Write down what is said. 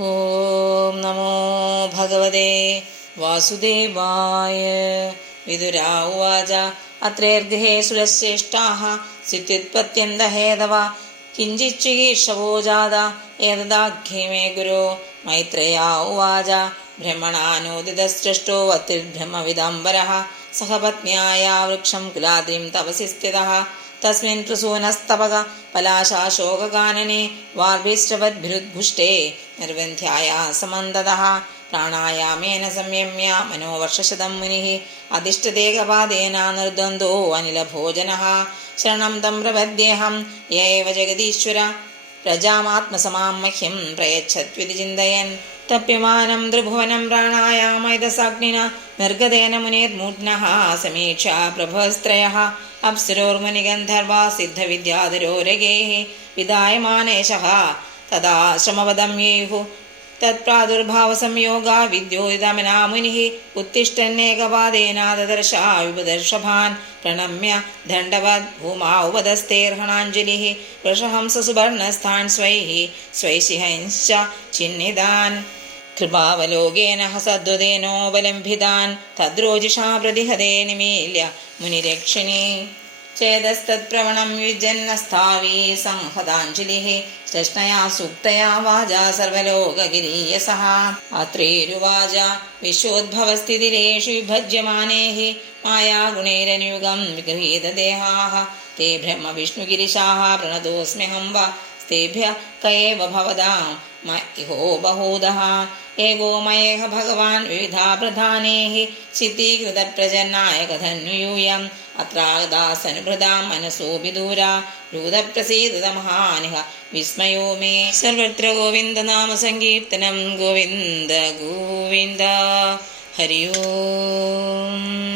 ഓം നമോ ഭഗവതേ വാസുദേവായ. വിദുരാ ഉവാച അത്രേർഗൃഹേ സുരശ്രേഷ്ഠാഃ സ്ഥിത്യുത്പത്യന്തഹേതവ കിഞ്ചിച്ഛികീർഷവോ ജാത ഏതദാഖ്യേ മേ ഗുരോ. മൈത്രേയ ഉവാച ബ്രഹ്മണാനോദിതസൃഷ്ടോ വത്തിർബ്രഹ്മവിദാംബരഃ സഹ പത്ന്യായാ വൃക്ഷം കുലാദ്രിം തപസി സ്ഥിതഃ തസ്മിൻ പ്രസൂനസ്തപക പലാശാശോകകാനനെ വാർഭിശ്രവദ്ഭിരുദ്ഭുഷ്ടേ നിർവന്ധ്യായ സമന്തതഃ. പ്രാണായാമേന സംയമ്യ മനോവർഷശതം മുനിഃ അധിഷ്ഠിതേകപാദേന നിർദ്വന്ദ്വോ അനിലഭോജനഃ. ശരണം തം പ്രപദ്യേഹം യ ഏവ ജഗദീശ്വര പ്രജാമാത്മസമാം മഹ്യം പ്രയച്ഛത്വിതി ചിന്തയൻ. തപ്യമാനം ത്രിഭുവനം പ്രാണായാമൈതസാഗ്നിന നിർഗതേന മുനേർമൂഢ്നഃ സമീക്ഷ പ്രഭസ്ത്രയഃ. അപ്സരോർമുനിഗന്ധർവാ സിദ്ധവിദ്യാധരോരഗൈഃ വിധായമാനേശഃ തദാ ശ്രമവദം യേയുഃ. തത്പ്രാദുർഭാവസംയോഗാ വിദ്യോതിതമനാ മുനിഃ ഉത്തിഷ്ഠന്നേകപാദേന ദദർശ വിപദർഷഭാൻ. പ്രണമ്യ ദണ്ഡവത് ഭൂമാ ഉപദസ്തേർഹണാഞ്ജലിഃ. വൃഷഹംസസുവർണസ്ഥാൻ സ്വൈഃ സ്വൈശിഹംശ്ച ചിഹ്നിതാൻ. കൃപാവലോകേന ഹസദ്വദേനോപലംഭിതാൻ തദ്രോജിഷാ പ്രതിഹതേ നിമീല്യ മുനിരക്ഷിണീ. ചേതസ്തത്പ്രവണം യുജ്ജന്നസ്ഥാവീ സംഹതാഞ്ജലിഃ. ശ്രേഷ്ഠയാ സൂക്തയാ വാചാ സർവലോകഗിരീയസഃ. ആത്രേരുവാച വിശ്വോദ്ഭവസ്ഥിതിരേഷു വിഭജ്യമാനൈഃ മായാഗുണൈരനുയുഗം വിഗൃഹീതദേഹാഃ. തേ ബ്രഹ്മവിഷ്ണുഗിരിശാഃ പ്രണതോസ്മ്യഹം വ സ്തേഭ്യ ക ഏവ ഭവതാം ഇഹോ ബഹൂദഃ. ഏകോ മയേഹ ഭഗവാൻ വിവിധാ പ്രധാനൈഃ ചിത്തീകൃതപ്രജന്നായ കഥന്യൂയം. അത്രാഗതാസനുഭൃതാം മനസോഭിദൂരാ ഭൂതപ്രസീദത മഹാനിഹ വിസ്മയോ മേ. സർവത്ര ഗോവിന്ദനാമ സങ്കീർത്തനം ഗോവിന്ദ ഗോവിന്ദ. ഹരി ഓം.